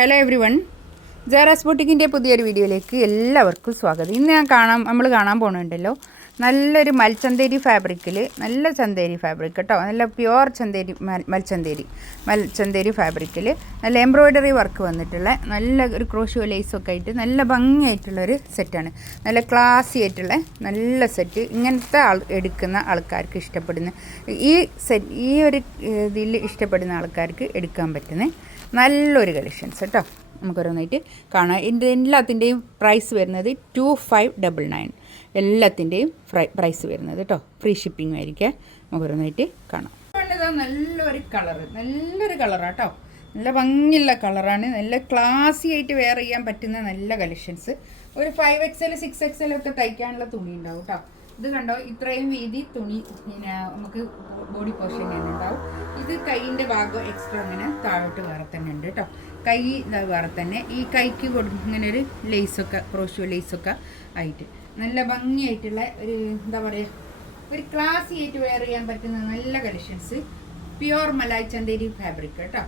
Hello every one, ജാറാസ് ബൊട്ടിക്കിൻ്റെ പുതിയൊരു വീഡിയോയിലേക്ക് എല്ലാവർക്കും സ്വാഗതം. ഇന്ന് നമ്മൾ കാണാൻ പോകുന്നുണ്ടല്ലോ നല്ലൊരു മൽച്ചന്തേരി ഫാബ്രിക്കിൽ, നല്ല ചന്തേരി ഫാബ്രിക് കേട്ടോ, നല്ല പ്യുവർ ചന്തേരി മൽച്ചന്തേരി ഫാബ്രിക്കിൽ നല്ല എംബ്രോയ്ഡറി വർക്ക് വന്നിട്ടുള്ള നല്ല ഒരു ക്രോഷ്യോ ലേസൊക്കെ ആയിട്ട് നല്ല ഭംഗിയായിട്ടുള്ളൊരു സെറ്റാണ്. നല്ല ക്ലാസി ആയിട്ടുള്ള നല്ല സെറ്റ്. ഇങ്ങനത്തെ എടുക്കുന്ന ആൾക്കാർക്ക് ഇഷ്ടപ്പെടുന്ന ഈ ഒരു ഇതിൽ ഇഷ്ടപ്പെടുന്ന ആൾക്കാർക്ക് എടുക്കാൻ പറ്റുന്ന നല്ലൊരു കളക്ഷൻസ് കേട്ടോ. നമുക്കൊരോന്നായിട്ട് കാണാം. ഇതിൻ്റെ എല്ലാത്തിൻ്റെയും പ്രൈസ് വരുന്നത് 2599. എല്ലാത്തിൻ്റെയും പ്രൈസ് വരുന്നത് കേട്ടോ. ഫ്രീ ഷിപ്പിംഗ് ആയിരിക്കും. നമുക്കൊരോന്നായിട്ട് കാണാം. നല്ലൊരു കളറാണ് കേട്ടോ. നല്ല ഭംഗിയുള്ള കളറാണ്. നല്ല ക്ലാസി ആയിട്ട് വെയർ ചെയ്യാൻ പറ്റുന്ന നല്ല കളക്ഷൻസ്. ഒരു 5XL 6XL ഒക്കെ തയ്ക്കാനുള്ള തുണി ഉണ്ടാവും കേട്ടോ. ഇത് കണ്ടോ, ഇത്രയും വീതി തുണി പിന്നെ നമുക്ക് ബോഡി പോർഷൻ തന്നെ ഉണ്ടാവും. ഇത് കൈയിൻ്റെ ഭാഗം എക്സ്ട്രാ അങ്ങനെ താഴോട്ട് വേറെ തന്നെ ഉണ്ട് കേട്ടോ. കൈ വേറെ തന്നെ. ഈ കൈക്ക് ഇങ്ങനെ ഒരു ലേസൊക്കെ, ക്രോഷ്യോ ലേസൊക്കെ ആയിട്ട് നല്ല ഭംഗിയായിട്ടുള്ള ഒരു എന്താ പറയുക, ഒരു ക്ലാസി ആയിട്ട് വെയർ ചെയ്യാൻ പറ്റുന്ന നല്ല collections. Pure Malai Chanderi fabric കേട്ടോ.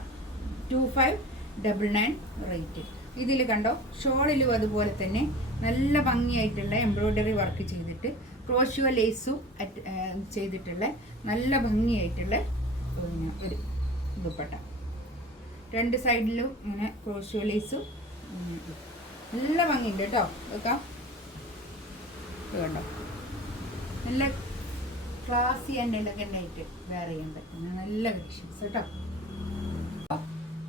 2599 റേറ്റ്. ഇതിൽ കണ്ടോ, ഷോളിലും അതുപോലെ തന്നെ നല്ല ഭംഗിയായിട്ടുള്ള എംബ്രോയ്ഡറി വർക്ക് ചെയ്തിട്ട് ക്രോഷ്യോ ലേസും ചെയ്തിട്ടുള്ള നല്ല ഭംഗിയായിട്ടുള്ള ഒരു ദുപ്പട്ട. രണ്ട് സൈഡിലും ഇങ്ങനെ ക്രോഷ്യോ ലേസും നല്ല ഭംഗിയുണ്ട് കേട്ടോ. നോക്കാം, കണ്ടോ, നല്ല ക്ലാസി ആൻഡ് എലഗൻ്റ് ആയിട്ട് വെയർ ചെയ്യാൻ പറ്റുന്ന നല്ല കളക്ഷൻസ് കേട്ടോ.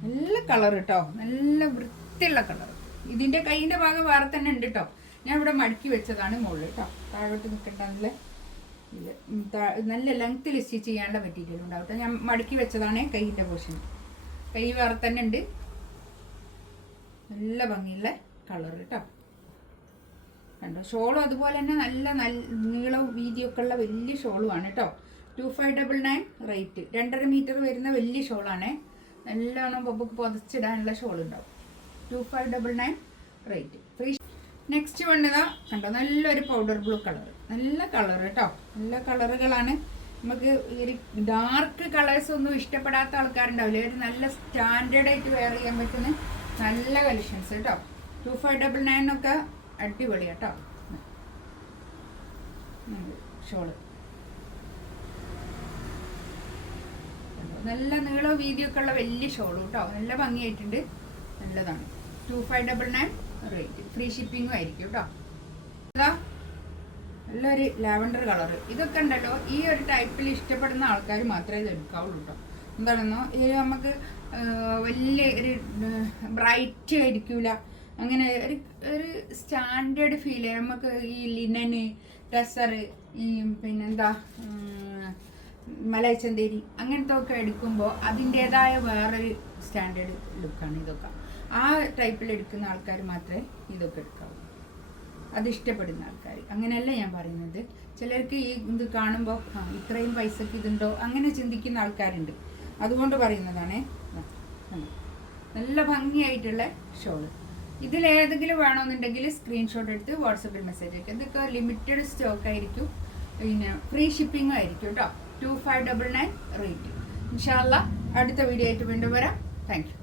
നല്ല കളർ കേട്ടോ, നല്ല വൃത്തിയുള്ള കളർ. ഇതിൻ്റെ കൈയിൻ്റെ ഭാഗം വേറെ തന്നെ ഉണ്ട് കേട്ടോ. ഞാൻ ഇവിടെ മടക്കി വെച്ചതാണ് മുകളിൽ കേട്ടോ. താഴോട്ട് നിൽക്കേണ്ട നല്ല ലെങ്ത്തിൽ സ്റ്റിച്ച് ചെയ്യാനുള്ള മെറ്റീരിയൽ ഉണ്ടാവും കേട്ടോ. ഞാൻ മടക്കി വെച്ചതാണ് കൈയിൻ്റെ പോർഷൻ. കൈ വേറെ തന്നെ ഉണ്ട്. നല്ല ഭംഗിയുള്ള കളർ കേട്ടോ. കണ്ടോ, ഷോളും അതുപോലെ തന്നെ നല്ല നീളവും വീതിയൊക്കെ ഉള്ള വലിയ ഷോളുമാണ് കേട്ടോ. 2599 റേറ്റ്. 2.5 മീറ്റർ വരുന്ന വലിയ ഷോളാണ്. നല്ലോണം ബൊബക്ക് പൊതച്ചിടാനുള്ള ഷോൾ ഉണ്ടാവും. 2599 റേറ്റ്. ഫ്രീ. നെക്സ്റ്റ് വന്നതാ കണ്ടോ, നല്ലൊരു പൗഡർ ബ്ലൂ കളർ. നല്ല കളർ കേട്ടോ. നല്ല കളറുകളാണ്. നമുക്ക് ഒരു ഡാർക്ക് കളേഴ്സ് ഒന്നും ഇഷ്ടപ്പെടാത്ത ആൾക്കാരുണ്ടാവില്ലേ, ഒരു നല്ല സ്റ്റാൻഡേർഡ് ആയിട്ട് വെയർ ചെയ്യാൻ പറ്റുന്ന നല്ല കളക്ഷൻസ് കേട്ടോ. 2599 ഒക്കെ അടിപൊളി കേട്ടോ. ഷോള് നല്ല നീളവും വീതിയൊക്കെ ഉള്ള വലിയ ഷോളും കേട്ടോ. നല്ല ഭംഗിയായിട്ടുണ്ട്. നല്ലതാണ്. 2599 റേറ്റ്. ഫ്രീ ഷിപ്പിങ്ങും ആയിരിക്കും കേട്ടോ. ഇതാ നല്ലൊരു ലാവൻഡർ കളർ. ഇതൊക്കെ ഉണ്ടല്ലോ, ഈ ഒരു ടൈപ്പിൽ ഇഷ്ടപ്പെടുന്ന ആൾക്കാർ മാത്രമേ ഇത് എടുക്കാവുള്ളൂ കേട്ടോ. എന്താണെന്നോ, ഇത് നമുക്ക് വലിയ ഒരു ബ്രൈറ്റ് ആയിരിക്കില്ല. അങ്ങനെ ഒരു സ്റ്റാൻഡേർഡ് ഫീൽ ചെയ്യും നമുക്ക്. ഈ ലിനന്, ടസർ, ഈ പിന്നെന്താ മലായ് ചന്തേരി അങ്ങനത്തെ ഒക്കെ എടുക്കുമ്പോൾ അതിൻ്റേതായ വേറൊരു സ്റ്റാൻഡേർഡ് ലുക്കാണ് ഇതൊക്കെ. ആ ടൈപ്പിൽ എടുക്കുന്ന ആൾക്കാർ മാത്രമേ ഇതൊക്കെ എടുക്കാവൂ. അതിഷ്ടപ്പെടുന്ന ആൾക്കാർ. അങ്ങനെയല്ല ഞാൻ പറയുന്നത്. ചിലർക്ക് ഈ ഇത് കാണുമ്പോൾ ഇത്രയും പൈസക്ക് ഇതുണ്ടോ അങ്ങനെ ചിന്തിക്കുന്ന ആൾക്കാരുണ്ട്. അതുകൊണ്ട് പറയുന്നതാണേ. നല്ല ഭംഗിയായിട്ടുള്ള ഷോള്. ഇതിലേതെങ്കിലും വേണമെന്നുണ്ടെങ്കിൽ സ്ക്രീൻഷോട്ട് എടുത്ത് വാട്സപ്പിൽ മെസ്സേജ് അയക്കും. ഇതൊക്കെ ലിമിറ്റഡ് സ്റ്റോക്ക് ആയിരിക്കും. പിന്നെ ഫ്രീ ഷിപ്പിംഗും ആയിരിക്കും കേട്ടോ. 2599 റേറ്റ്. ഇൻഷാ അല്ലാഹ് അടുത്ത വീഡിയോ ആയിട്ട് വീണ്ടും വരാം. Thank you.